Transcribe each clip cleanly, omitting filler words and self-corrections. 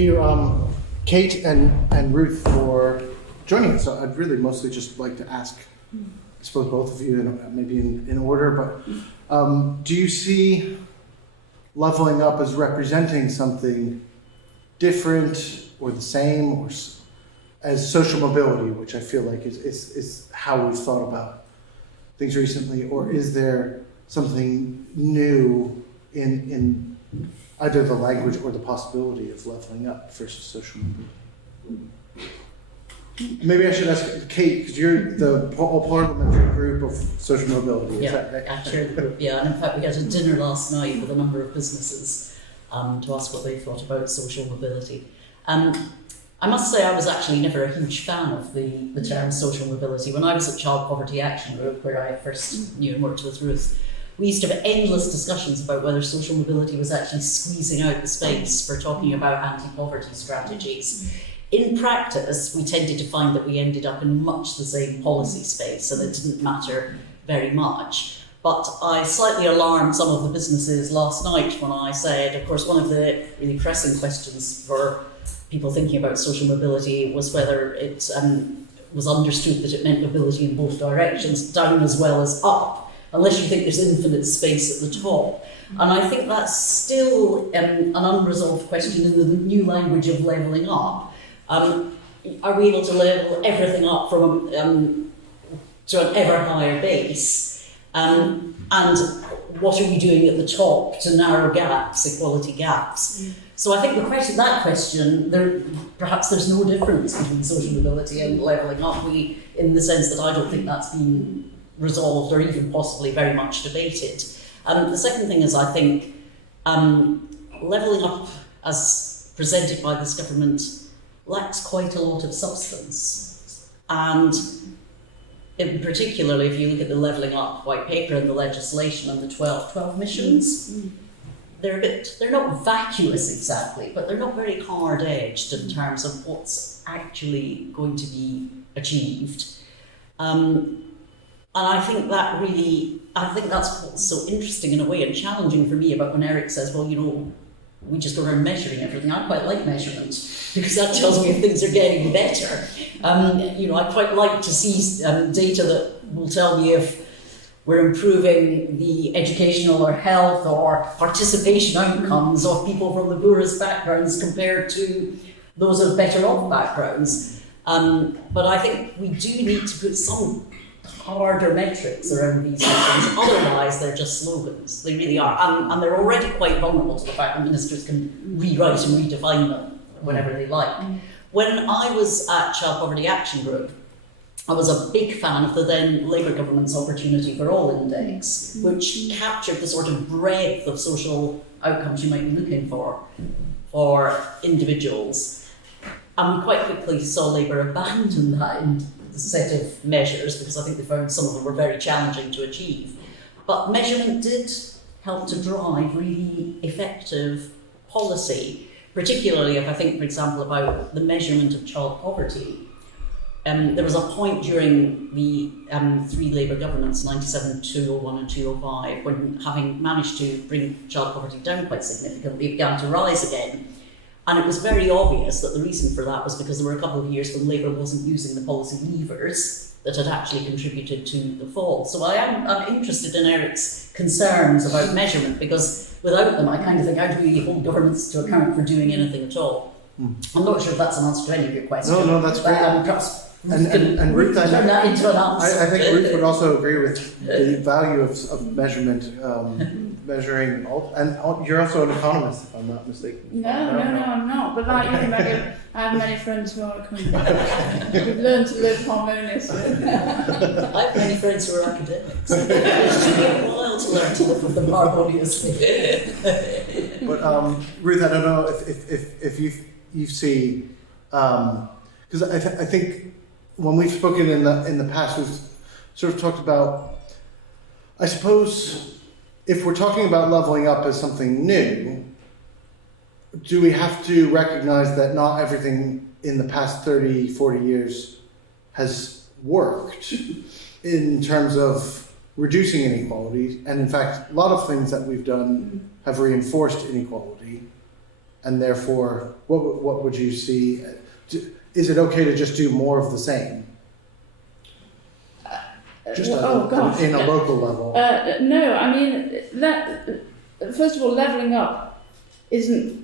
you, Kate and Ruth, for joining us. So I'd really mostly just like to ask, I suppose both of you, maybe in order, but do you see leveling up as representing something different or the same, or as social mobility, which I feel like is how we've thought about things recently, or is there something new in either the language or the possibility of leveling up versus social mobility? Maybe I should ask Kate, because you're the all-parliamentary group of social mobility. Is that right? I chair the group, yeah. And in fact, we had a dinner last night with a number of businesses to ask what they thought about social mobility. I must say I was actually never a huge fan of the term social mobility. When I was at Child Poverty Action Group, where I first knew and worked with Ruth, we used to have endless discussions about whether social mobility was actually squeezing out the space for talking about anti-poverty strategies. In practice, we tended to find that we ended up in much the same policy space, and it didn't matter very much. But I slightly alarmed some of the businesses last night when I said, of course, one of the really pressing questions for people thinking about social mobility was whether it was understood that it meant mobility in both directions, down as well as up, unless you think there's infinite space at the top. And I think that's still an unresolved question in the new language of levelling up. Are we able to level everything up from to an ever higher base? And what are we doing at the top to narrow gaps, equality gaps? So I think that question, perhaps there's no difference between social mobility and levelling up, in the sense that I don't think that's been resolved or even possibly very much debated. The second thing is, I think levelling up as presented by this government lacks quite a lot of substance. And in particularly, if you look at the levelling up white paper and the legislation and the 12 missions, they're not vacuous exactly, but they're not very hard-edged in terms of what's actually going to be achieved. And I think that's what's so interesting in a way and challenging for me about when Eric says, well, we just go around measuring everything. I quite like measurement because that tells me if things are getting better. I quite like to see data that will tell me if we're improving the educational or health or participation outcomes of people from the poorest backgrounds compared to those of better off backgrounds. But I think we do need to put some harder metrics around these things, otherwise they're just slogans. They really are, and they're already quite vulnerable to the fact that ministers can rewrite and redefine them whenever they like. When I was at Child Poverty Action Group, I was a big fan of the then Labour government's Opportunity for All Index, which captured the sort of breadth of social outcomes you might be looking for individuals. And we quite quickly saw Labour abandon that set of measures because I think they found some of them were very challenging to achieve. But measurement did help to drive really effective policy, particularly if I think, for example, about the measurement of child poverty. There was a point during the three Labour governments, 97, 201 and 205, when having managed to bring child poverty down quite significantly, it began to rise again. And it was very obvious that the reason for that was because there were a couple of years when Labour wasn't using the policy levers that had actually contributed to the fall. So I'm interested in Eric's concerns about measurement, because without them, I kind of think, how do we hold governments to account for doing anything at all? I'm not sure if that's an answer to any of your questions. No, that's great. Perhaps and Ruth, turn that into an answer. I think Ruth would also agree with the value of measurement, measuring, and you're also an economist, if I'm not mistaken. No, I'm not. But like I have many friends who are economists. We've learned to live harmoniously. I have many friends who are academics. It took me a while to learn to live with them harmoniously. But Ruth, I don't know if you see, because I think when we've spoken in the past, we've sort of talked about, I suppose, if we're talking about leveling up as something new, do we have to recognize that not everything in the past 30, 40 years has worked in terms of reducing inequality? And in fact, a lot of things that we've done have reinforced inequality. and therefore, what would you see? Is it okay to just do more of the same? Just in a local level. No, I mean, first of all, levelling up isn't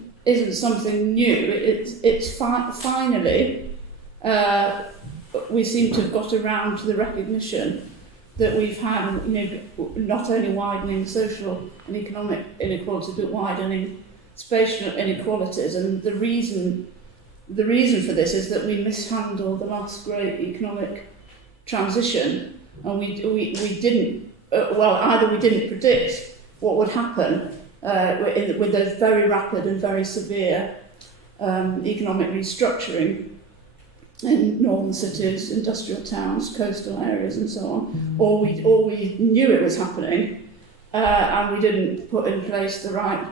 something new. It's finally we seem to have got around to the recognition that we've had, not only widening social and economic inequalities, but widening spatial inequalities. And the reason for this is that we mishandled the last great economic transition. And we didn't, either we didn't predict what would happen with those very rapid and very severe economic restructuring in northern cities, industrial towns, coastal areas and so on, or we knew it was happening and we didn't put in place the right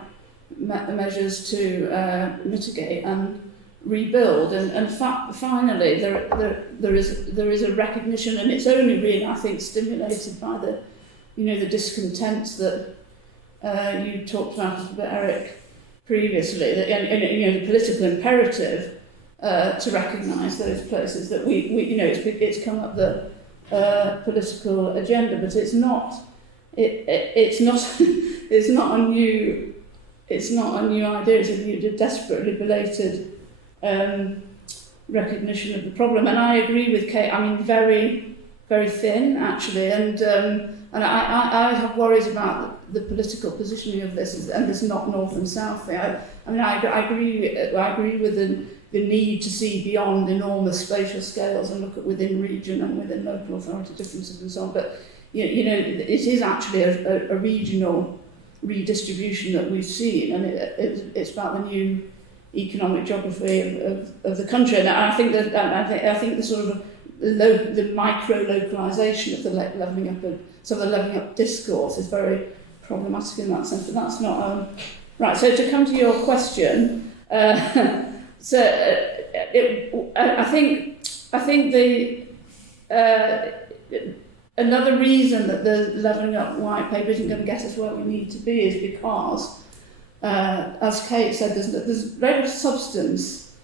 measures to mitigate and rebuild, and finally there is a recognition, and it's only really, I think, stimulated by the discontents that you talked about, Eric, previously, that the political imperative to recognise those places that we it's come up the political agenda, but it's not it's not a new idea. It's a desperately belated recognition of the problem, and I agree with Kate. I mean, very, very thin actually, and I have worries about the political positioning of this, and this not north and south thing. I agree with the need to see beyond enormous spatial scales and look at within region and within local authority differences and so on. But it is actually a regional redistribution that we've seen, and it's about the new economic geography of the country, and I think the sort of the micro localization of the levelling up of some of the levelling up discourse is very problematic in that sense. But that's not right. So to come to your question, I think the another reason that the levelling up white paper isn't going to get us where we need to be is because, as Kate said, there's very much substance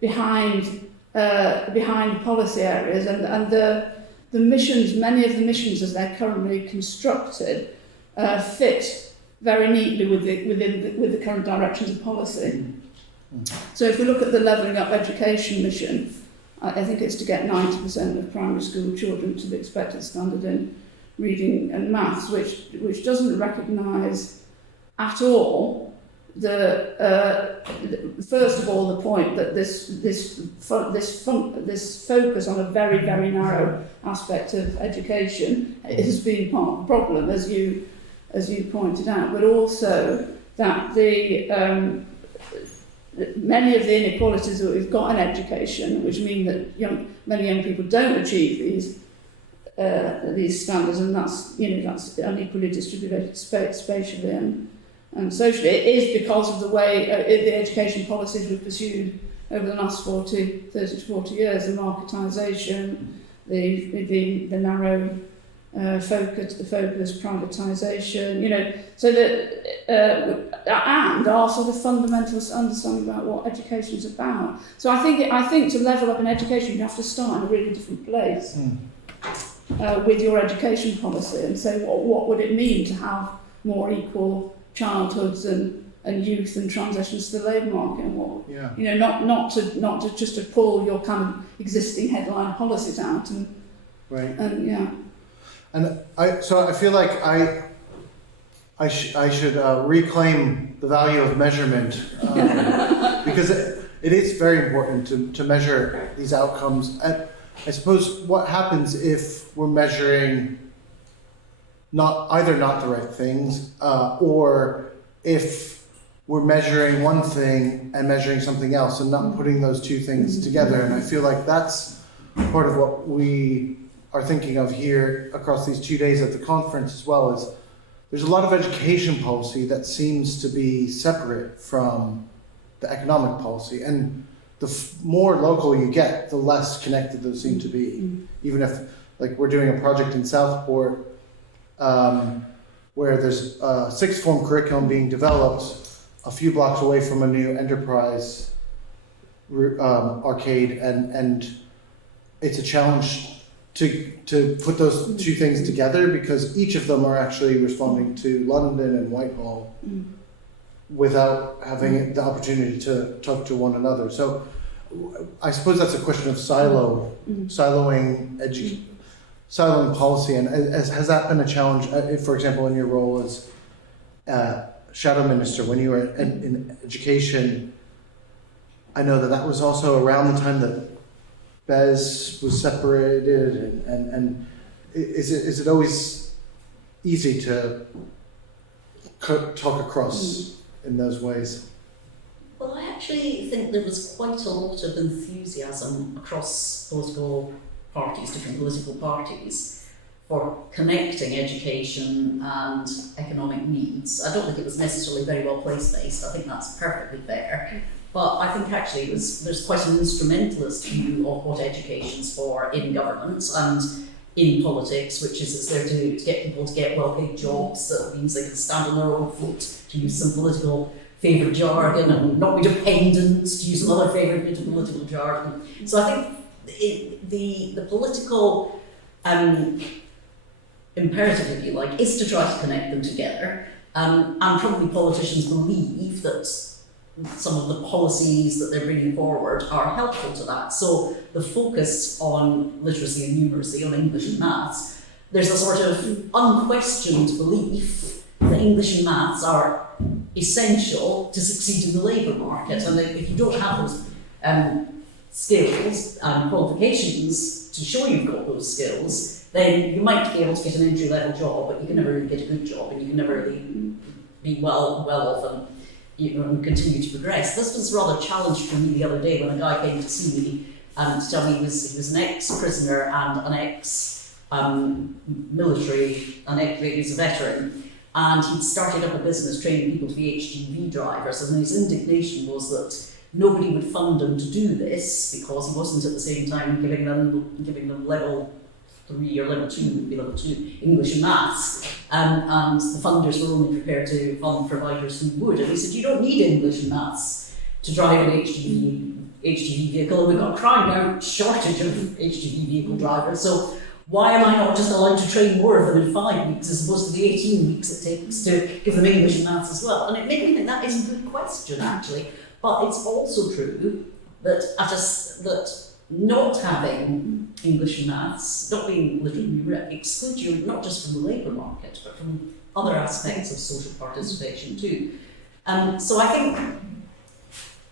behind policy areas, and the missions, many of the missions as they're currently constructed, fit very neatly with the current directions of policy. So if we look at the levelling up education mission, I think it's to get 90% of primary school children to the expected standard in reading and maths, which doesn't recognise at all first of all the point that this focus on a very, very narrow aspect of education has been part of the problem, as you pointed out, but also that many of the inequalities that we've got in education, which mean that many young people don't achieve these standards, and that's unequally distributed spatially and socially. It is because of the way the education policies we've pursued over the last 30 to 40 years, the marketisation, the narrow focus privatisation, so that and our sort of fundamental understanding about what education is about. So I think to level up in education, you have to start in a really different place with your education policy, and say what would it mean to have more equal childhoods and youth and transitions to the labour market, and what not to just to pull your kind of existing headline policies out and right and so I feel like I should reclaim the value of measurement because it is very important to measure these outcomes. And I suppose what happens if we're measuring not the right things, or if we're measuring one thing and measuring something else and not putting those two things together. And I feel like that's part of what we are thinking of here across these 2 days at the conference as well, is there's a lot of education policy that seems to be separate from the economic policy. And the more local you get, the less connected those seem to be. Even if, like, we're doing a project in Southport where there's a sixth form curriculum being developed, a few blocks away from a new enterprise arcade, and it's a challenge to put those two things together, because each of them are actually responding to London and Whitehall without having the opportunity to talk to one another. So I suppose that's a question of siloing policy, and has that been a challenge, for example, in your role as shadow minister when you were in education? I know that was also around the time that BES was separated, and is it always easy to talk across in those ways? Well, I actually think there was quite a lot of enthusiasm across political parties, different political parties, for connecting education and economic needs. I don't think it was necessarily very well place-based. I think that's perfectly fair. But I think actually there's quite an instrumentalist view of what education's for in government and in politics, which is it's there to get people to get well-paid jobs. That means they can stand on their own foot, to use some political favourite jargon, and not be dependent, to use another favourite bit of political jargon. So I think the political imperative, if you like, is to try to connect them together. And probably politicians believe that some of the policies that they're bringing forward are helpful to that. So the focus on literacy and numeracy, on English and maths, there's a sort of unquestioned belief that English and maths are essential to succeed in the labour market. And if you don't have those skills and qualifications to show you've got those skills, then you might be able to get an entry-level job, but you can never really get a good job, and you can never really be well off and continue to progress. This was rather a challenge for me the other day when a guy came to see me to tell me he was an ex-prisoner and an ex-military, he was a veteran, and he'd started up a business training people to be HGV drivers, and his indignation was that nobody would fund him to do this because he wasn't at the same time giving them level 3 or level 2, would be level 2 English and maths, and the funders were only prepared to fund providers who would. And he said, you don't need English and maths to drive an HGV vehicle, and we've got a crying out shortage of HGV vehicle drivers, so why am I not just allowed to train more of them in 5 weeks as opposed to the 18 weeks it takes to give them English and maths as well? And it made me think that is a good question, actually. But it's also true that that not having English and maths, not being literally excludes you not just from the labour market, but from other aspects of social participation too. So I think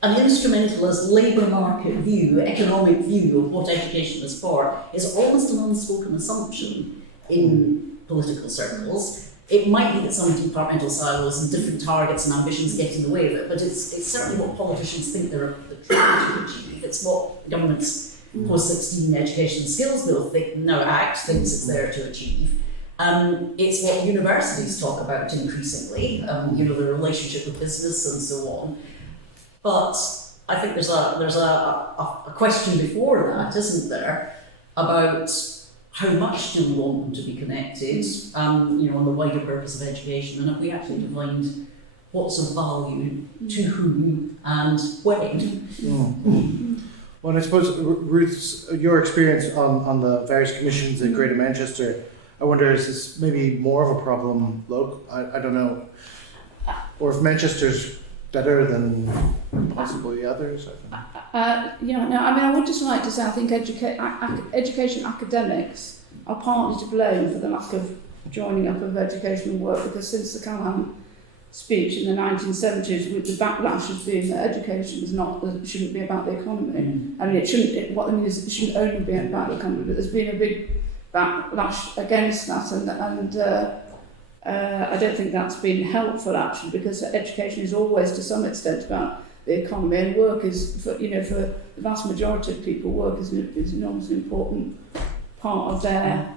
an instrumentalist labour market view, economic view of what education is for, is almost an unspoken assumption in political circles. It might be that some departmental silos and different targets and ambitions get in the way of it, but it's certainly what politicians think they're trying to achieve. It's what government's post-16 education skills bill thinks it's there to achieve. It's what universities talk about increasingly, the relationship with business and so on. But I think there's a question before that, isn't there, about how much do we want them to be connected, on the wider purpose of education, and have we actually defined what's of value to whom and when? Well, I suppose, Ruth, your experience on the various commissions in Greater Manchester, I wonder, is this maybe more of a problem local? I don't know. Or if Manchester's better than possibly others? I would just like to say I think education academics are partly to blame for the lack of joining up of educational work, because since the Callaghan speech in the 1970s, with the backlash has been that education shouldn't be about the economy. I mean, it shouldn't only be about the economy, but there's been a big backlash against that, and I don't think that's been helpful actually, because education is always to some extent about the economy, and work is, for the vast majority of people, work is an enormously important part of their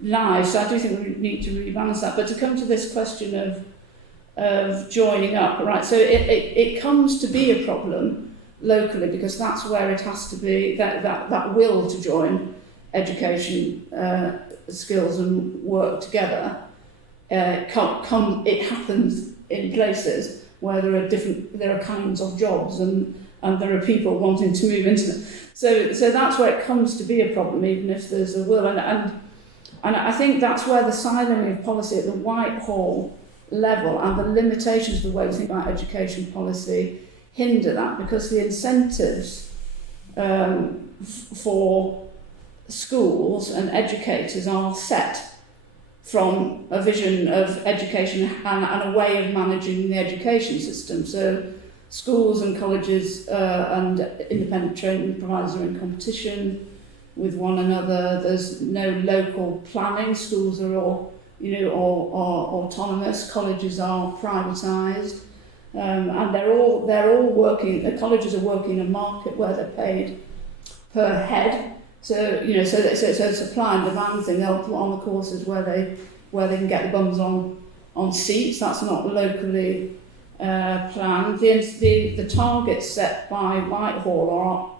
lives. So I do think we need to rebalance that. But to come to this question of joining up, right? So it comes to be a problem locally, because that's where it has to be, that will to join education, skills and work together. It happens in places where there are kinds of jobs and there are people wanting to move into them. So that's where it comes to be a problem, even if there's a will. And I think that's where the siloing of policy at the Whitehall level and the limitations of the way we think about education policy hinder that, because the incentives for schools and educators are set from a vision of education and a way of managing the education system. So schools and colleges and independent training providers are in competition with one another. There's no local planning. Schools are all autonomous. Colleges are privatised, and they're all working. The colleges are working in a market where they're paid per head. So so it's a supply and demand thing. They'll put on the courses where they can get the bums on seats. That's not locally planned. The targets set by Whitehall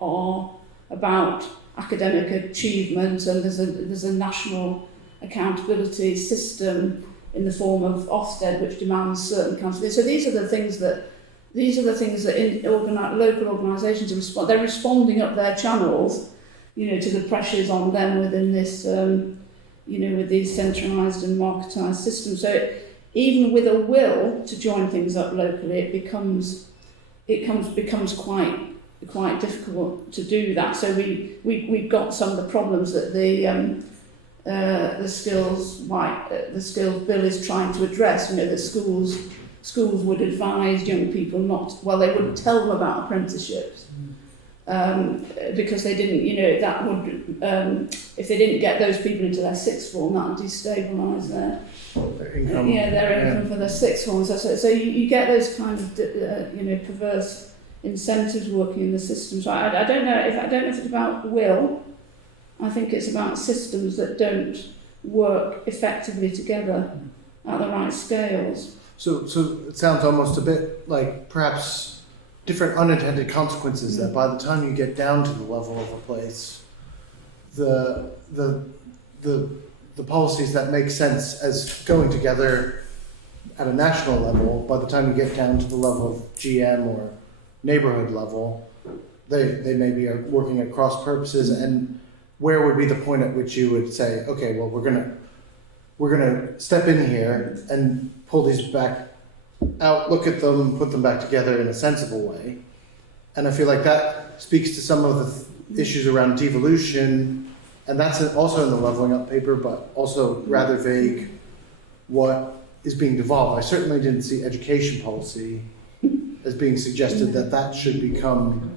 are about academic achievement, and there's a national accountability system in the form of Ofsted which demands certain kinds of things. So these are the things that local organisations are they're responding up their channels, to the pressures on them within this, with these centralised and marketised systems. So even with a will to join things up locally, it becomes quite difficult to do that. So we've got some of the problems that the skills bill is trying to address. That schools would advise young people they wouldn't tell them about apprenticeships because they didn't. That would if they didn't get those people into their sixth form, that would destabilise their income. Their income for their sixth form. So you get those kind of perverse incentives working in the system. So I don't know if it's about will. I think it's about systems that don't work effectively together at the right scales. So it sounds almost a bit like perhaps different unintended consequences that by the time you get down to the level of a place, the policies that make sense as going together at a national level, by the time you get down to the level of GM or neighborhood level, they maybe are working at cross purposes. And where would be the point at which you would say, okay, well, we're gonna step in here and pull these back out, look at them, put them back together in a sensible way. And I feel like that speaks to some of the issues around devolution, and that's also in the leveling up paper, but also rather vague what is being devolved. I certainly didn't see education policy as being suggested that should become,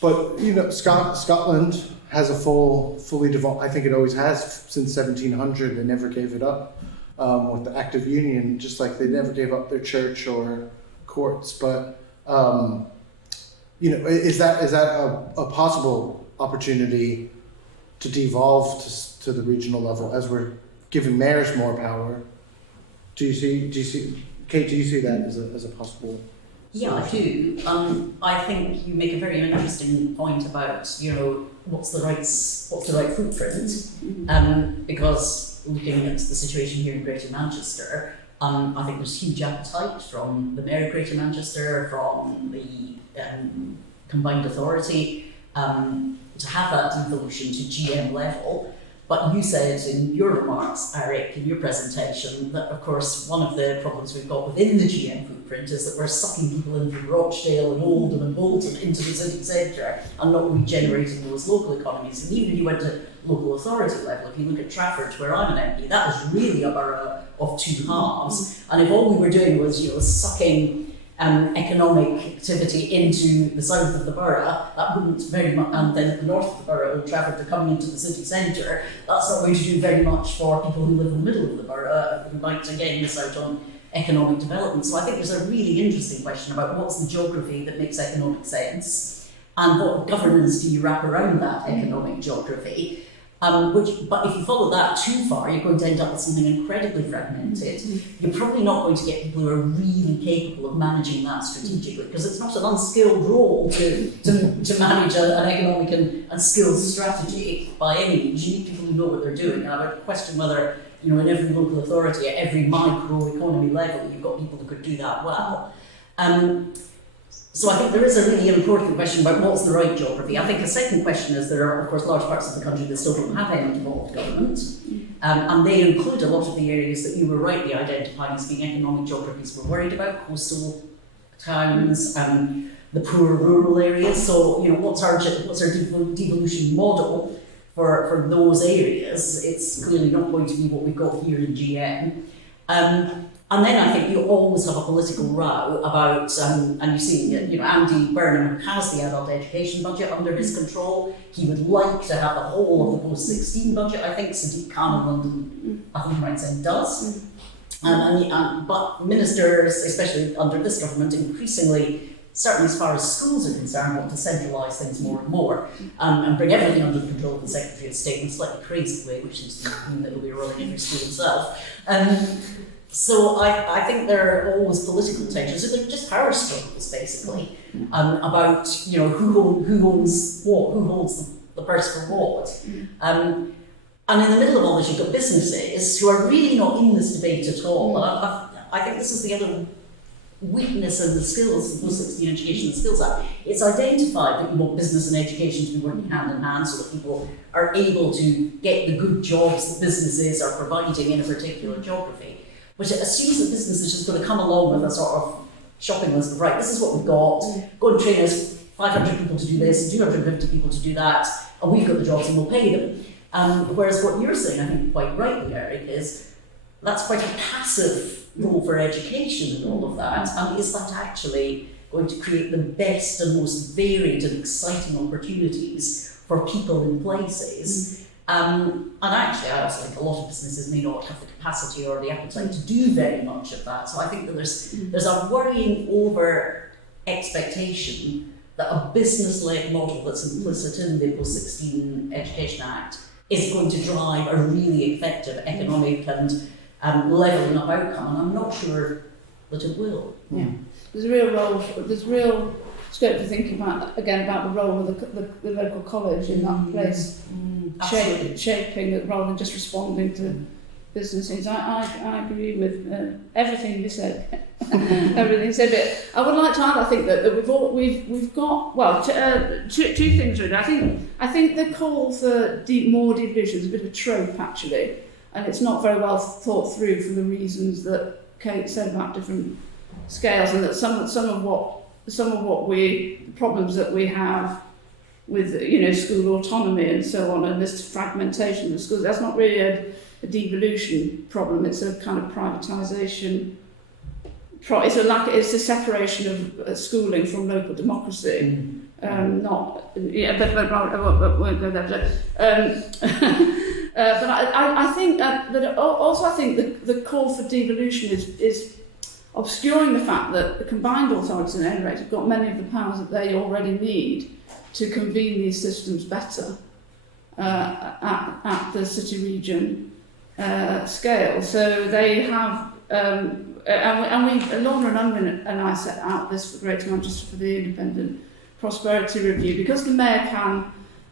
but Scotland has a fully devolved, I think it always has since 1700, they never gave it up with the Act of Union, just like they never gave up their church or courts. But is that a possible opportunity to devolve to the regional level as we're giving mayors more power? Do you see, Kate, do you see that as a possible? Yeah, I do. I think you make a very interesting point about, what's the right footprint? Because looking at the situation here in Greater Manchester, I think there's huge appetite from the Mayor of Greater Manchester, from the Combined Authority, to have that devolution to GM level. But you said in your remarks, Eric, in your presentation, that of course one of the problems we've got within the GM footprint is that we're sucking people in from Rochdale and Oldham and Bolton into the city centre and not regenerating those local economies. And even if you went to local authority level, if you look at Trafford, where I'm an MP, that was really a borough of two halves. And if all we were doing was sucking economic activity into the south of the borough, that wouldn't very much, and then at the north of the borough, Old Trafford, to coming into the city centre, that's not going to do very much for people who live in the middle of the borough who might again miss out on economic development. So I think there's a really interesting question about what's the geography that makes economic sense and what governance do you wrap around that economic geography. But if you follow that too far, you're going to end up with something incredibly fragmented. You're probably not going to get people who are really capable of managing that strategically, because it's not an unskilled role to manage an economic and skills strategy by any means. You need people who know what they're doing. And I would question whether, in every local authority, at every micro economy level, you've got people who could do that well. So I think there is a really important question about what's the right geography. I think a second question is there are, of course, large parts of the country that still don't have any devolved government, and they include a lot of the areas that you were rightly identifying as being economic geographies we're worried about, coastal towns, the poor rural areas. So, what's our devolution model for those areas? It's clearly not going to be what we've got here in GM. And then I think you always have a political row about, and you see, Andy Burnham has the adult education budget under his control. He would like to have the whole of the post-16 budget. I think Sadiq Khan of London, I think right saying does. But ministers, especially under this government, increasingly, certainly as far as schools are concerned, want to centralise things more and more, and bring everything under the control of the Secretary of State in a slightly crazy way, which seems to mean that he'll be running every school himself. So I think there are always political tensions. So they're just power struggles, basically, about who owns what, who holds the purse for what. And in the middle of all this, you've got businesses who are really not in this debate at all. And I think this is the other weakness in the skills, the post-16 education and skills act. It's identified that you want business and education to be working hand in hand so that people are able to get the good jobs that businesses are providing in a particular geography. But it assumes that business is just going to come along with a sort of shopping list of, right, this is what we've got, go and train us 500 people to do this, 250 people to do that, and we've got the jobs and we'll pay them. Whereas what you're saying, I think quite rightly, Eric, is that's quite a passive role for education and all of that. And is that actually going to create the best and most varied and exciting opportunities for people in places? And actually, I also think a lot of businesses may not have the capacity or the appetite to do very much of that. So I think that there's a worrying over expectation that a business-led model that's implicit in the Post-16 Education Act is going to drive a really effective economic and levelling up outcome, and I'm not sure that it will. Yeah, there's real scope to think about the role of the local college in that place, shaping it rather than just responding to business needs. I agree with everything you said. Everything you said, but I would like to add, I think that we've got two things really. I think the call for more devolution is a bit of a trope actually, and it's not very well thought through for the reasons that Kate said about different scales, and that some of what problems that we have with school autonomy and so on, and this fragmentation of schools, that's not really a devolution problem. It's a kind of privatisation. It's a separation of schooling from local democracy. But I won't go there. But I think that also I think the call for devolution is obscuring the fact that the combined authorities and NREC have got many of the powers that they already need to convene these systems better at the city region scale. So they have, Lorna and Unwin and I set out this for Greater Manchester for the Independent Prosperity Review, because the Mayor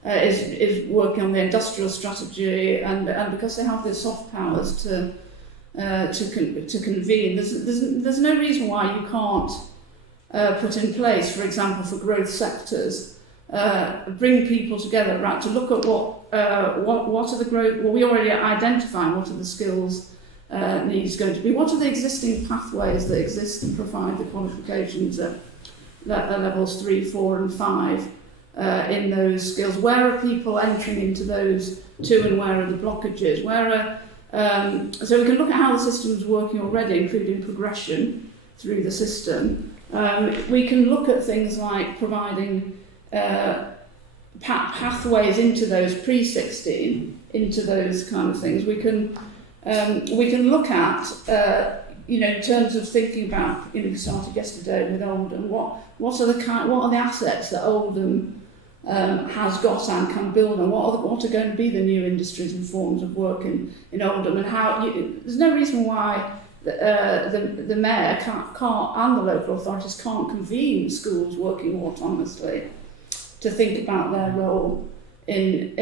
is working on the industrial strategy, and because they have the soft powers to convene. There's no reason why you can't put in place, for example, for growth sectors, bring people together, right, to look at what are the growth. Well, we already identify what are the skills needs going to be. What are the existing pathways that exist and provide the qualifications at levels 3, 4, and 5 in those skills? Where are people entering into those two, and where are the blockages? So we can look at how the system is working already, including progression through the system. We can look at things like providing pathways into those pre-16, into those kind of things. We can look at in terms of thinking about, we started yesterday with Oldham. What are the assets that Oldham has got and can build on? What are going to be the new industries and forms of work in Oldham, and how? There's no reason why the mayor can't and the local authorities can't convene schools working autonomously to think about their role in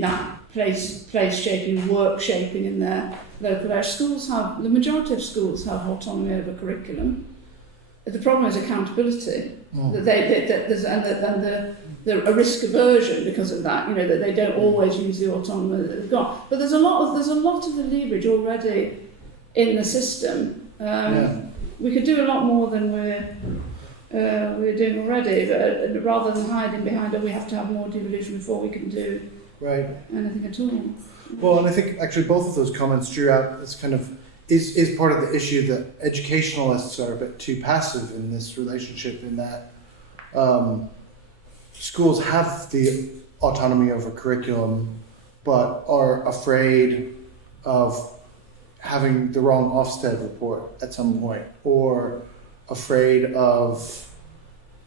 that place shaping, work shaping in their local area. The majority of schools have autonomy over curriculum. The problem is accountability. That there's a risk aversion because of that. That they don't always use the autonomy that they've got. But there's a lot of the leverage already in the system. We could do a lot more than we're doing already. But rather than hiding behind, we have to have more devolution before we can do anything at all. Well, and I think actually both of those comments drew out as kind of is part of the issue that educationalists are a bit too passive in this relationship, in that schools have the autonomy over curriculum but are afraid of having the wrong Ofsted report at some point, or afraid of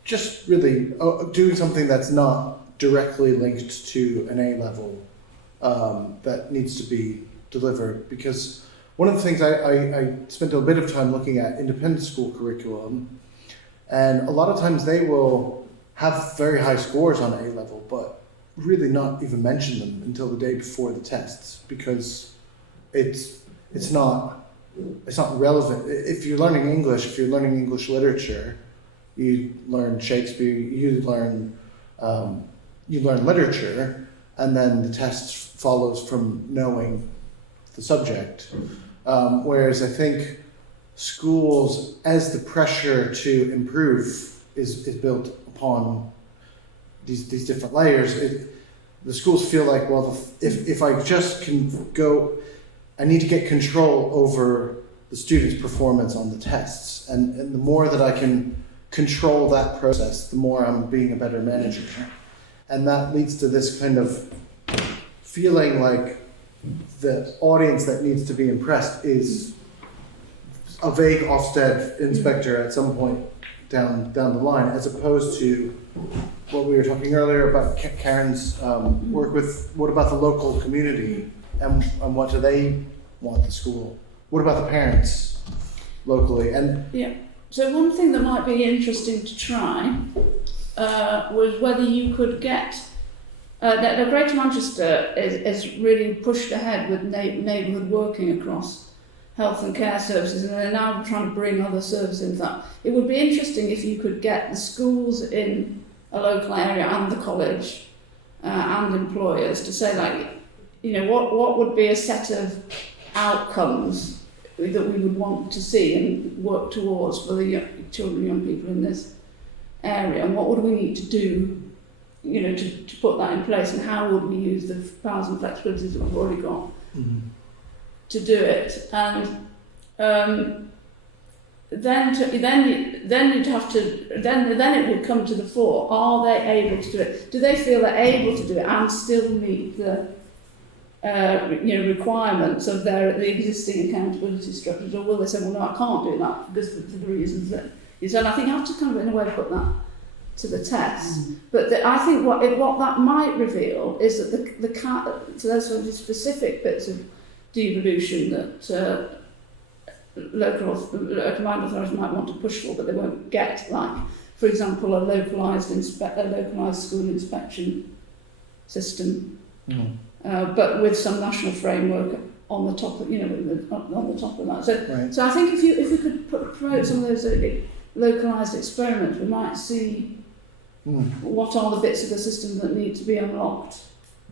just really doing something that's not directly linked to an A-level that needs to be delivered. Because one of the things I spent a bit of time looking at independent school curriculum, and a lot of times they will have very high scores on A-level, but really not even mention them until the day before the tests, because it's not relevant. If you're learning English, if you're learning English literature, you learn Shakespeare, you learn literature, and then the test follows from knowing the subject. Whereas I think schools, as the pressure to improve is built upon these different layers, the schools feel like, well, if I just can go, I need to get control over the students' performance on the tests. And the more that I can control that process, the more I'm being a better manager. And that leads to this kind of feeling like the audience that needs to be impressed is a vague Ofsted inspector at some point down the line, as opposed to what we were talking earlier about Karen's work with, what about the local community, and what do they want the school? What about the parents locally? And so one thing that might be interesting to try was whether you could get that Greater Manchester is really pushed ahead with neighbourhood working across health and care services, and they're now trying to bring other services into that. It would be interesting if you could get the schools in a local area and the college and employers to say, like, what would be a set of outcomes that we would want to see and work towards for the children and young people in this area, and what would we need to do, to put that in place, and how would we use the powers and flexibilities that we've already got to do it. And then it would come to the fore. Are they able to do it? Do they feel they're able to do it and still meet the requirements of the existing accountability structures, or will they say, well, no, I can't do that because for the reasons that you said? I think you have to kind of in a way put that to the test. But I think what that might reveal is that so there's some specific bits of devolution that local land authorities might want to push for, but they won't get, like, for example, a localised school inspection system, but with some national framework on the top of, on the top of that. So I think if we could promote some of those localised experiments, we might see what are the bits of the system that need to be unlocked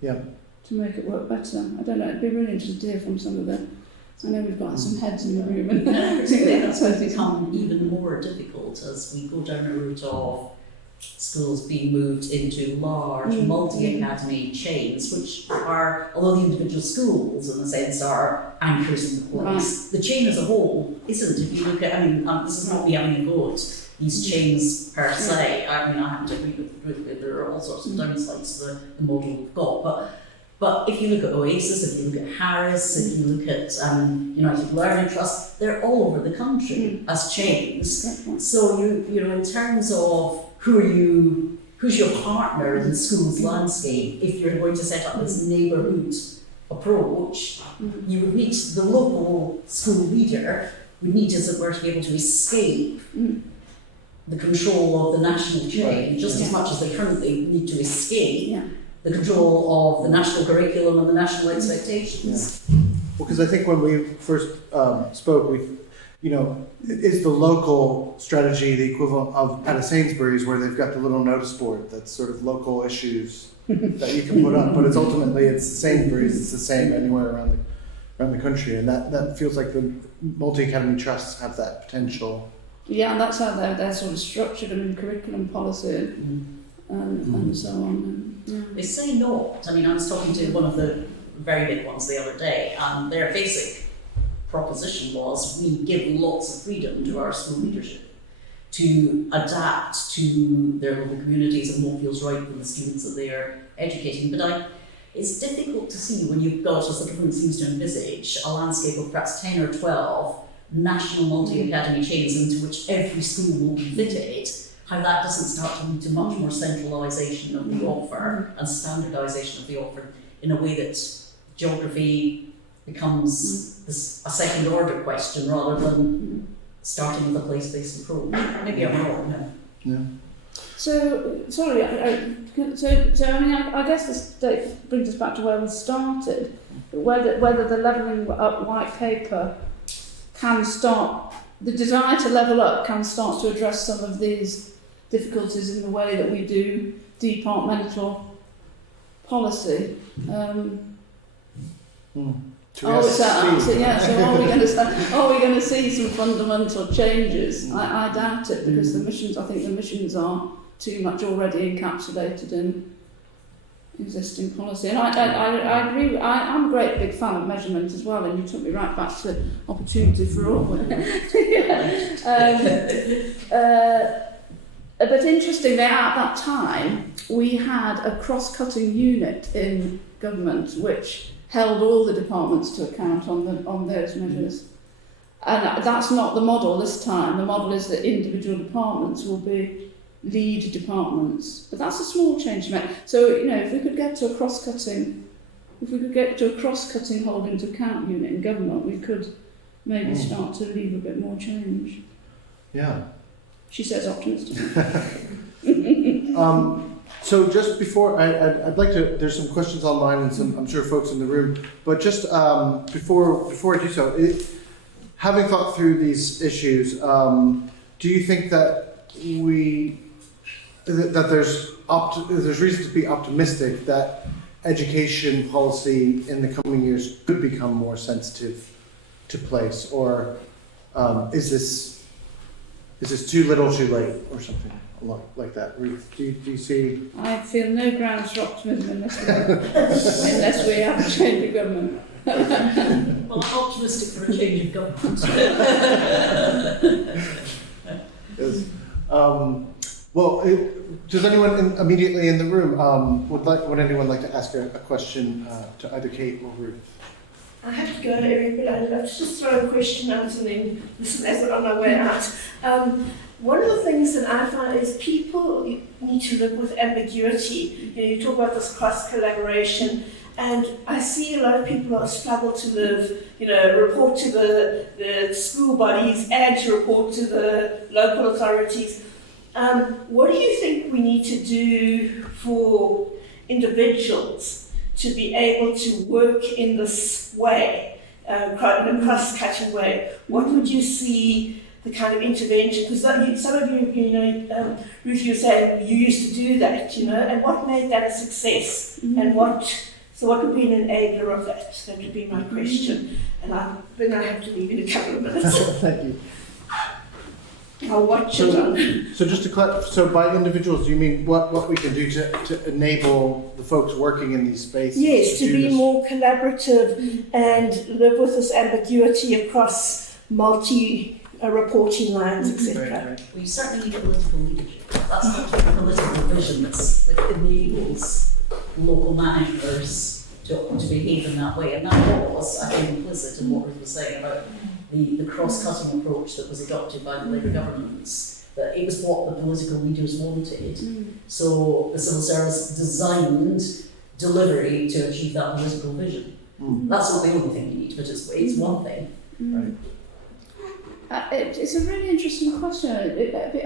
to make it work better. I don't know, it'd be really interesting to hear from some of them. I know we've got some heads in the room. And particularly that's going to become even more difficult as we go down a route of schools being moved into large multi-academy chains, which are, although the individual schools in a sense are anchors in the place, the chain as a whole isn't. If you look at, this is not me having a go at these chains per se. I have to agree with there are all sorts of downsides to the model we've got, but if you look at Oasis, if you look at Harris, if you look at United Learning Trust, they're all over the country as chains. So you in terms of who's your partner in the school's landscape, if you're going to set up this neighbourhood approach, you would need the local school leader would need, as it were, to be able to escape the control of the national chain, just as much as they currently need to escape the control of the national curriculum and the national expectations. because I think when we first spoke, is the local strategy the equivalent of at a Sainsbury's where they've got the little notice board that's sort of local issues that you can put up, but it's the Sainsbury's, it's the same anywhere around the country, and that feels like the multi-academy trusts have that potential. Yeah, and that's how they're sort of structured in curriculum policy and so on. And, yeah. They say not. I mean, I was talking to one of the very big ones the other day, and their basic proposition was we give lots of freedom to our school leadership to adapt to their local communities and what feels right for the students that they are educating. But it's difficult to see when you've got, as the government seems to envisage, a landscape of perhaps 10 or 12 national multi-academy chains into which every school will be fitted, how that doesn't start to lead to much more centralisation of the offer and standardisation of the offer in a way that geography becomes a second order question rather than starting with a place-based approach. Maybe I'm wrong. Yeah. So, sorry, I mean, I guess this brings us back to where we started, whether the levelling up white paper can start, the desire to level up can start to address some of these difficulties in the way that we do departmental policy. So are we going to see some fundamental changes? I doubt it, because I think the missions are too much already encapsulated in existing policy. And I agree. I'm a great big fan of measurement as well, and you took me right back to opportunity for all. But interestingly, at that time, we had a cross-cutting unit in government which held all the departments to account on those measures. And that's not the model this time. The model is that individual departments will be lead departments. But that's a small change to make. So, if we could get to a cross-cutting holding to account unit in government, we could maybe start to leave a bit more change. Yeah. She says optimistic. So just before, I'd like to, there's some questions online and some, I'm sure, folks in the room, but just before I do so, having thought through these issues, do you think that there's reason to be optimistic that education policy in the coming years could become more sensitive to place, or is this too little too late, or something like that? Ruth, do you see? I feel no grounds for optimism unless we have a change of government. Well, I'm optimistic for a change of government. Yes. Does anyone immediately in the room would anyone like to ask a question to either Kate or Ruth? I have to go, Eric, but I'd love to just throw a question out and then listen as we're on our way out. One of the things that I find is people need to live with ambiguity. You talk about this cross-collaboration, and I see a lot of people struggle to live, report to the school bodies and to report to the local authorities. What do you think we need to do for individuals to be able to work in this way, in a cross-cutting way? What would you see the kind of intervention? Because some of you, Ruth, you said you used to do that, and what made that a success? And what would be an enabler of that? That would be my question. And then I have to leave in a couple of minutes. Thank you. I'll watch it on. So just to clarify, so by individuals, do you mean what we can do to enable the folks working in these spaces? Yes, to be this? more collaborative and live with this ambiguity across multi-reporting lines, etc. Right. Well, you certainly need political leadership. That's not a political vision that enables local managers to behave in that way. And that was, I think, implicit in what Ruth was saying about the cross-cutting approach that was adopted by the Labour governments, that it was what the political leaders wanted. So the civil service designed delivery to achieve that political vision. That's not the only thing you need, but it's one thing. Right. It's a really interesting question. I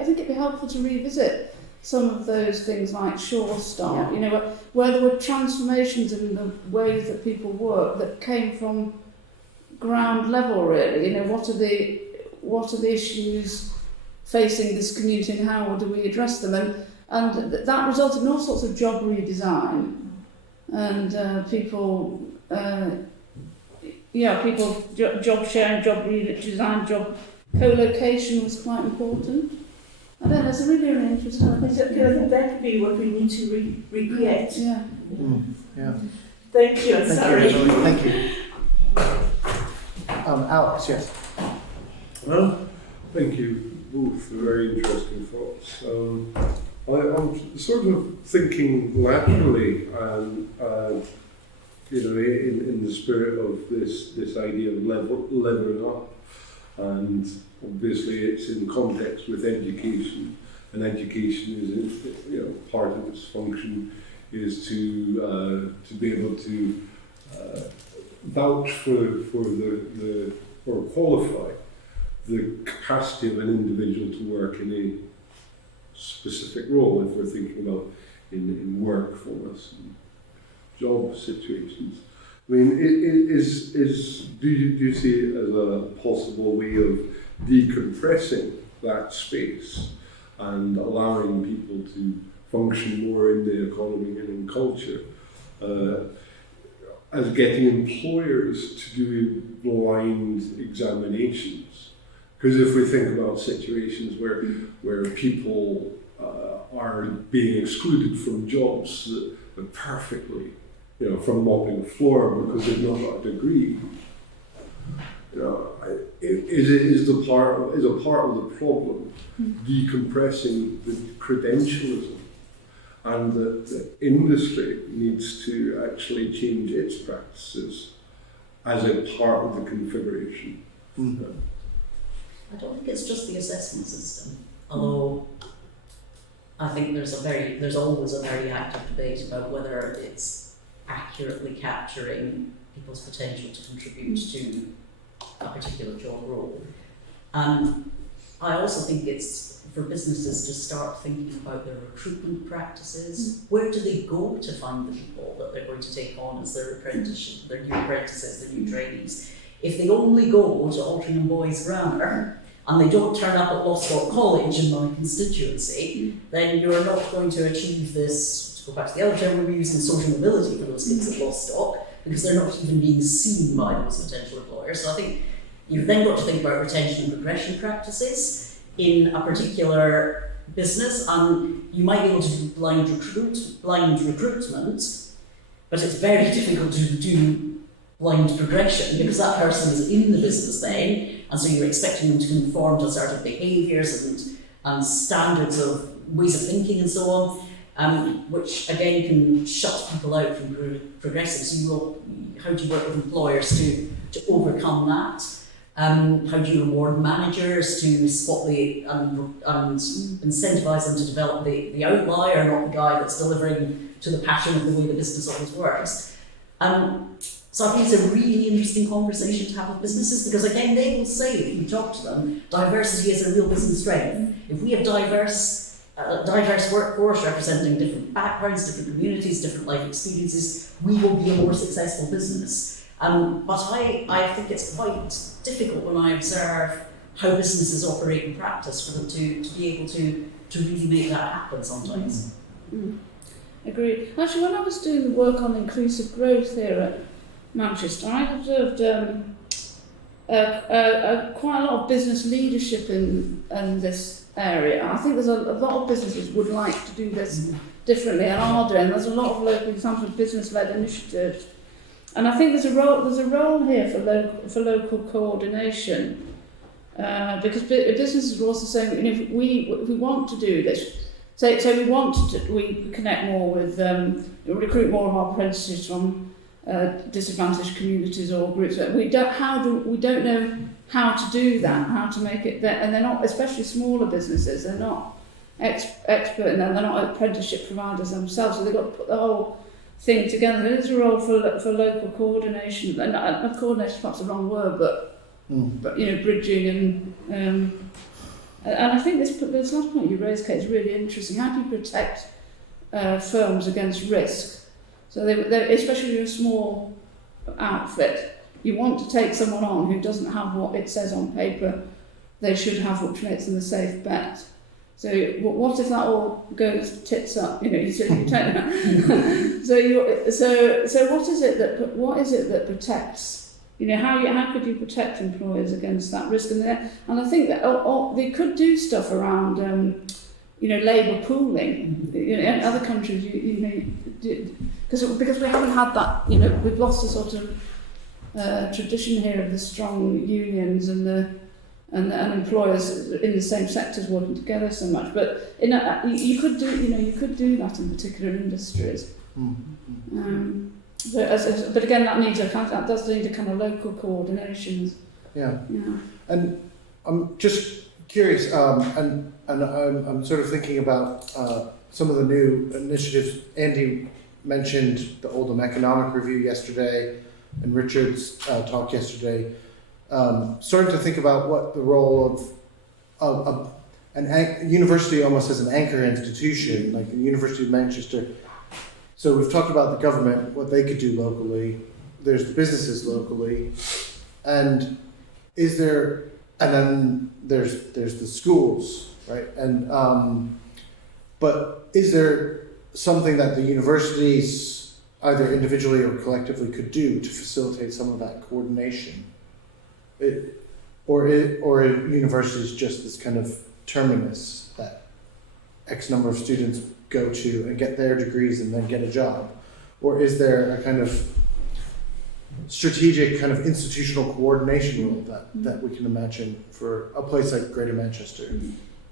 think it'd be helpful to revisit some of those things like Sure Start, where there were transformations in the ways that people work that came from ground level, really. You know, what are the issues facing this community, and how do we address them? And that resulted in all sorts of job redesign, and people job sharing, job redesign, job co-location was quite important. I don't know, it's a really, really interesting. I think that could be what we need to recreate. Yeah. Yeah. Thank you. I'm sorry. Thank you. Alex, yes. Well, thank you both for very interesting thoughts. I'm sort of thinking laterally, and in the spirit of this idea of leveling up, and obviously it's in context with education, and education is part of its function is to be able to vouch for or qualify the capacity of an individual to work in a specific role, if we're thinking about in workforce and job situations. I mean, do you see it as a possible way of decompressing that space and allowing people to function more in the economy and in culture, as getting employers to do blind examinations? Because if we think about situations where people are being excluded from jobs that perfectly, from mopping the floor because they've not got a degree, is a part of the problem decompressing the credentialism, and that the industry needs to actually change its practices as a part of the configuration. Mm-hmm. I don't think it's just the assessment system, although I think there's always a very active debate about whether it's accurately capturing people's potential to contribute to a particular job role. I also think it's for businesses to start thinking about their recruitment practices. Where do they go to find the people that they're going to take on as their apprentices, their new trainees? If they only go to Altrincham Boys Grammar and they don't turn up at Lostock College in my constituency, then you're not going to achieve this, to go back to the other term we were using, social mobility for those kids at Lostock, because they're not even being seen by those potential employers. So I think you've then got to think about retention and progression practices in a particular business, and you might be able to do blind recruitment, but it's very difficult to do blind progression because that person is in the business then, and so you're expecting them to conform to certain behaviours and standards of ways of thinking and so on, which again can shut people out from progressing. So how do you work with employers to overcome that? How do you reward managers to spot and incentivise them to develop the outlier, not the guy that's delivering to the pattern of the way the business always works? So I think it's a really interesting conversation to have with businesses, because again, they will say, if you talk to them, diversity is a real business strength. If we have diverse workforce representing different backgrounds, different communities, different life experiences, we will be a more successful business. But I think it's quite difficult when I observe how businesses operate in practice for them to be able to really make that happen sometimes. Agreed. Actually, when I was doing the work on inclusive growth here at Manchester, I observed quite a lot of business leadership in this area. I think there's a lot of businesses would like to do this differently and are doing. There's a lot of local examples of business-led initiatives, and I think there's a role here for local coordination, because businesses are also saying, if we want to do this, so we connect more with recruit more of our apprentices from disadvantaged communities or groups. We don't know how to do that, how to make it that, and they're not, especially smaller businesses, they're not expert in that, they're not apprenticeship providers themselves, so they've got to put the whole thing together. There is a role for local coordination, and coordination is perhaps the wrong word, but bridging and I think this last point you raised, Kate, is really interesting. How do you protect firms against risk? So they especially if you're a small outfit, you want to take someone on who doesn't have what it says on paper they should have, which makes them a safe bet. So what if that all goes tits up? You know, you take that. So what is it that protects? You know, how could you protect employers against that risk? And I think that they could do stuff around, you know, labour pooling. You know, in other countries, you know, because we haven't had that. You know, we've lost a sort of tradition here of the strong unions and employers in the same sectors working together so much. But you could do that in particular industries. But again, that does need a kind of local coordination. Yeah. And I'm just curious, and I'm sort of thinking about some of the new initiatives. Andy mentioned the Oldham Economic Review yesterday, and Richard's talk yesterday. Starting to think about what the role of a university almost as an anchor institution, like the University of Manchester. So we've talked about the government, what they could do locally. There's the businesses locally, and then there's the schools, right? And but is there something that the universities, either individually or collectively, could do to facilitate some of that coordination? Or university is just this kind of terminus that X number of students go to and get their degrees and then get a job? Or is there a kind of strategic kind of institutional coordination role that we can imagine for a place like Greater Manchester?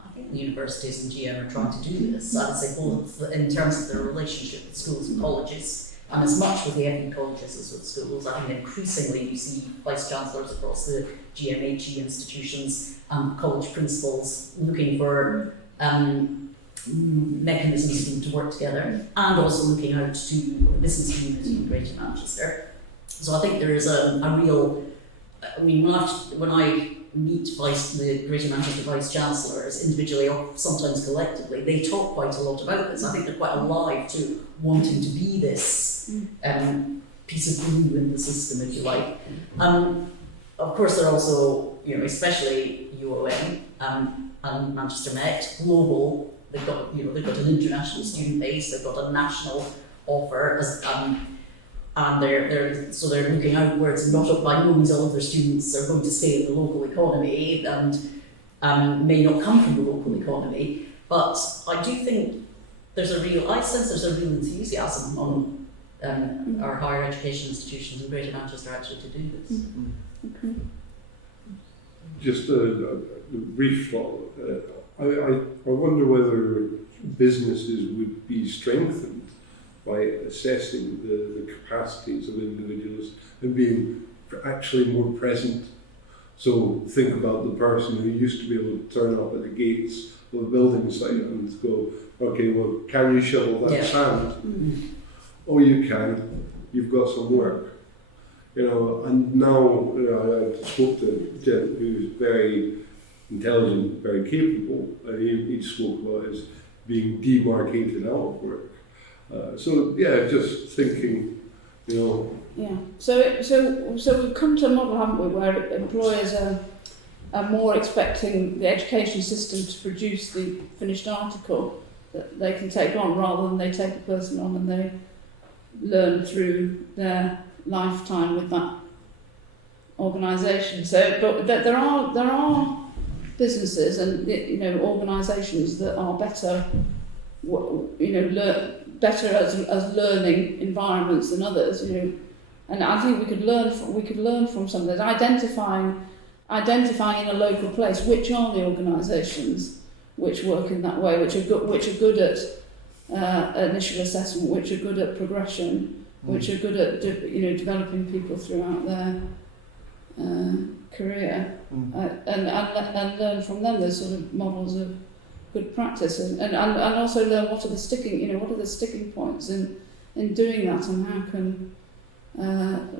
I think the universities and GM are trying to do this. I would say both in terms of their relationship with schools and colleges, and as much with the FE colleges as with schools. I think increasingly you see vice chancellors across the GMHE institutions and college principals looking for mechanisms to work together, and also looking out to the business community in Greater Manchester. So I think there is a real, I mean, when I meet the Greater Manchester Vice Chancellors individually or sometimes collectively, they talk quite a lot about this. I think they're quite alive to wanting to be this piece of glue in the system, if you like. Of course, they're also, you know, especially UOM and Manchester Met, global. They've got an international student base. They've got a national offer, and they're looking outwards. Not by no means all of their students are going to stay in the local economy and may not come from the local economy. But I do think I sense there's a real enthusiasm on our higher education institutions in Greater Manchester actually to do this. Okay. Just a brief thought. I wonder whether businesses would be strengthened by assessing the capacities of individuals and being actually more present. So think about the person who used to be able to turn up at the gates of a building site and go, okay, well, can you shovel that sand? Oh, you can. You've got some work. You know, and now I spoke to a gent who's very intelligent, very capable, and he spoke about his being demarcated out of work. So just thinking, you know. Yeah. So we've come to a model, haven't we, where employers are more expecting the education system to produce the finished article that they can take on, rather than they take a person on and they learn through their lifetime with that organisation. So, but there are businesses and, you know, organisations that are better, you know, better as learning environments than others, you know, and I think we could learn from some of those, identifying in a local place which are the organisations which work in that way, which are good at initial assessment, which are good at progression, which are good at developing people throughout their career, and learn from them. There's sort of models of good practice, and also learn what are the sticking points in doing that, and how can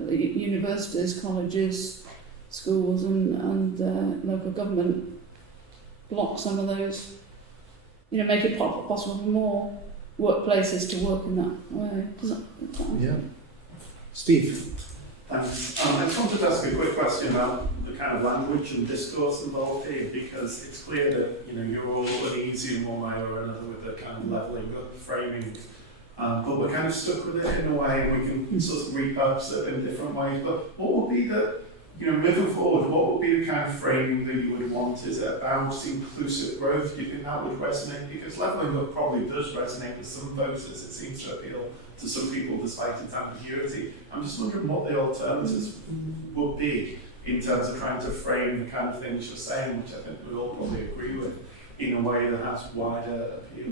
universities, colleges, schools, and local government block some of those. You know, make it possible for more workplaces to work in that way. Yeah. Steve? Thanks. I just wanted to ask a quick question about the kind of language and discourse involved here, because it's clear that you're all uneasy in one way or another with the kind of levelling up framing, but we're kind of stuck with it in a way. We can sort of repurpose it in different ways. But what would be the moving forward? What would be the kind of framing that you would want? Is it about inclusive growth? Do you think that would resonate? Because levelling up probably does resonate with some folks, as it seems to appeal to some people despite its ambiguity. I'm just wondering what the alternatives would be in terms of trying to frame the kind of things you're saying, which I think we all probably agree with, in a way that has wider appeal.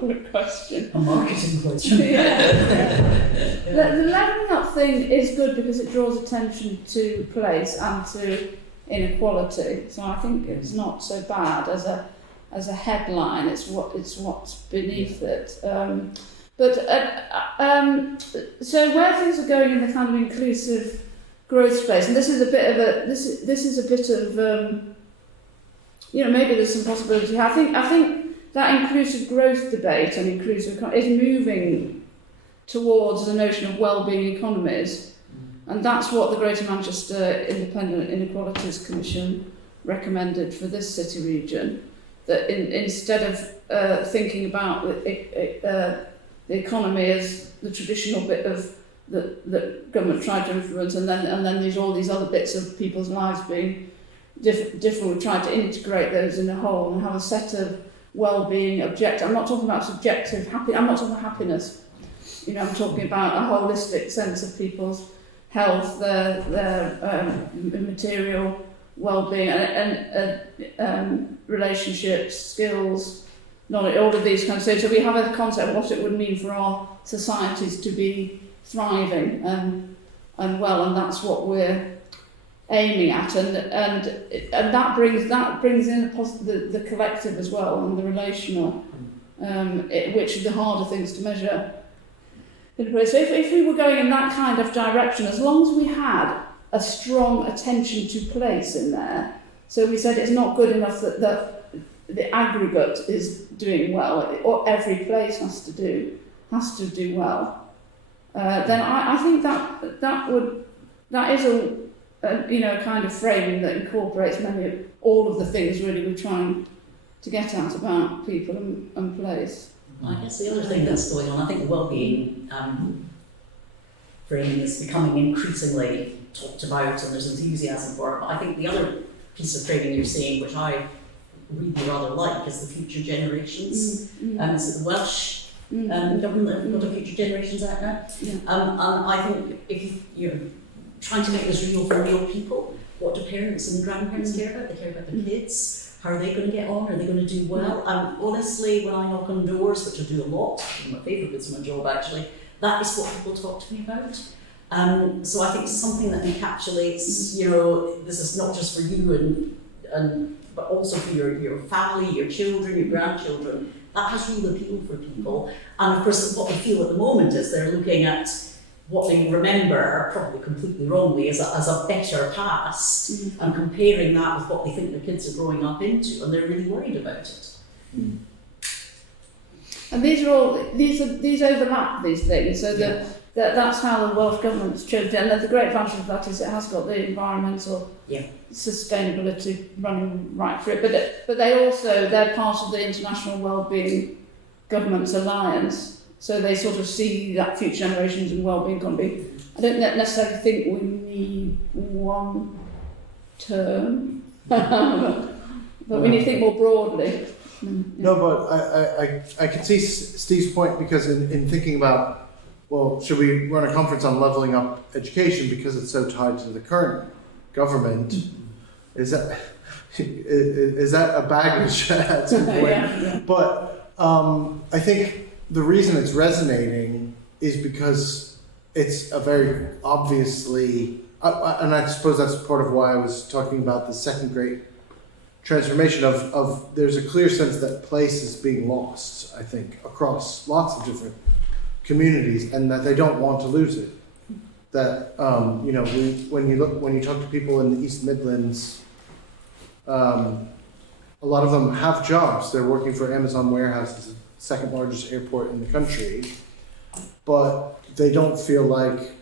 Good question. A marketing question. The levelling up thing is good because it draws attention to place and to inequality. So I think it's not so bad as a headline. It's what's beneath it. So where things are going in the kind of inclusive growth space, and this is a bit of maybe there's some possibility. I think that inclusive growth debate and inclusive is moving towards the notion of well-being economies, and that's what the Greater Manchester Independent Inequalities Commission recommended for this city region. That instead of thinking about the economy as the traditional bit of that government tried to influence, and then there's all these other bits of people's lives being different. We tried to integrate those in a whole and have a set of well-being objectives. I'm not talking about subjective happiness. I'm not talking about happiness. I'm talking about a holistic sense of people's health, their material well-being, and relationships, skills, knowledge, all of these kinds of things. So we have a concept of what it would mean for our societies to be thriving and well, and that's what we're aiming at, and that brings in the collective as well, and the relational, which are the harder things to measure. So if we were going in that kind of direction, as long as we had a strong attention to place in there, so we said it's not good enough that the aggregate is doing well, or every place has to do well. Then I think that is a kind of framing that incorporates all of the things really we're trying to get at about people and place. I guess the other thing that's going on, I think the well-being framing is becoming increasingly talked about, and there's enthusiasm for it. But I think the other piece of framing you're saying, which I really rather like, is the future generations. So the Welsh government that have got a future generations out now. And I think if you're trying to make this real for real people, what do parents and grandparents care about? They care about their kids. How are they going to get on? Are they going to do well? And honestly, when I knock on doors, which I do a lot, one of my favourite bits of my job actually, that is what people talk to me about. So I think something that encapsulates, this is not just for you but also for your family, your children, your grandchildren. That has real appeal for people. And of course, what we feel at the moment is they're looking at what they remember, probably completely wrongly, as a better past, and comparing that with what they think their kids are growing up into, and they're really worried about it. And these overlap, these things, so that's how the Welsh government's chosen. And the great advantage of that is it has got the environmental sustainability running right through it. But they're part of the International Wellbeing Governments Alliance. So they sort of see that future generations and well-being can be. I don't necessarily think we need one term, but we need to think more broadly. No, but I can see Steve's point, because in thinking about, well, should we run a conference on levelling up education because it's so tied to the current government? Is that a baggage at some point? Yeah. But I think the reason it's resonating is because it's a very obviously, and I suppose that's part of why I was talking about the second great transformation of there's a clear sense that place is being lost, I think, across lots of different communities, and that they don't want to lose it. That when you talk to people in the East Midlands, a lot of them have jobs. They're working for Amazon warehouses, the second largest airport in the country, but they don't feel like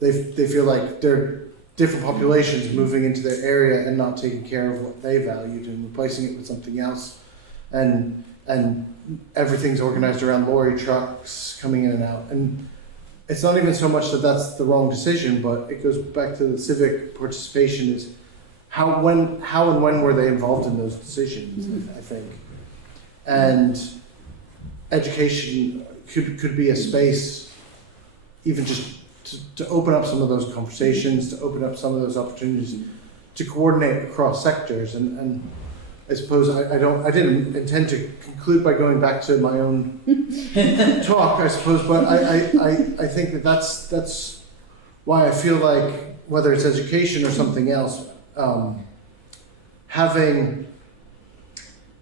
they feel like they're different populations moving into their area and not taking care of what they valued and replacing it with something else, and everything's organized around lorry trucks coming in and out. And it's not even so much that that's the wrong decision, but it goes back to the civic participation. Is how and when were they involved in those decisions? I think, and education could be a space, even just to open up some of those conversations, to open up some of those opportunities, to coordinate across sectors. And I suppose I didn't intend to conclude by going back to my own talk, I suppose, but I think that's why I feel like, whether it's education or something else, having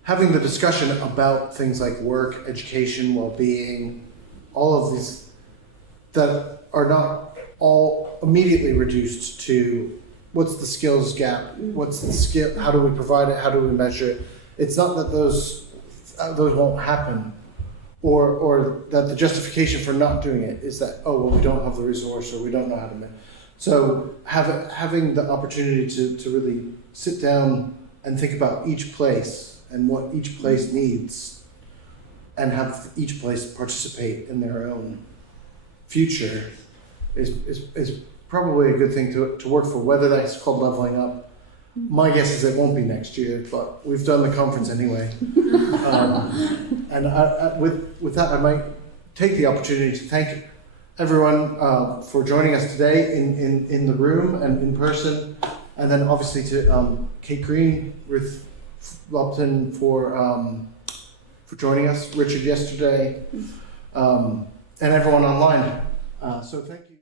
the discussion about things like work, education, well-being, all of these that are not all immediately reduced to what's the skills gap, what's the skill, how do we provide it, how do we measure it. It's not that those won't happen, or that the justification for not doing it is that, oh, well, we don't have the resource or we don't know how to measure. So having the opportunity to really sit down and think about each place and what each place needs, and have each place participate in their own future is probably a good thing to work for. Whether that's called leveling up, my guess is it won't be next year, but we've done the conference anyway. And with that, I might take the opportunity to thank everyone for joining us today in the room and in person, and then obviously to Kate Green, Ruth Lupton for joining us, Richard yesterday, and everyone online. So thank you.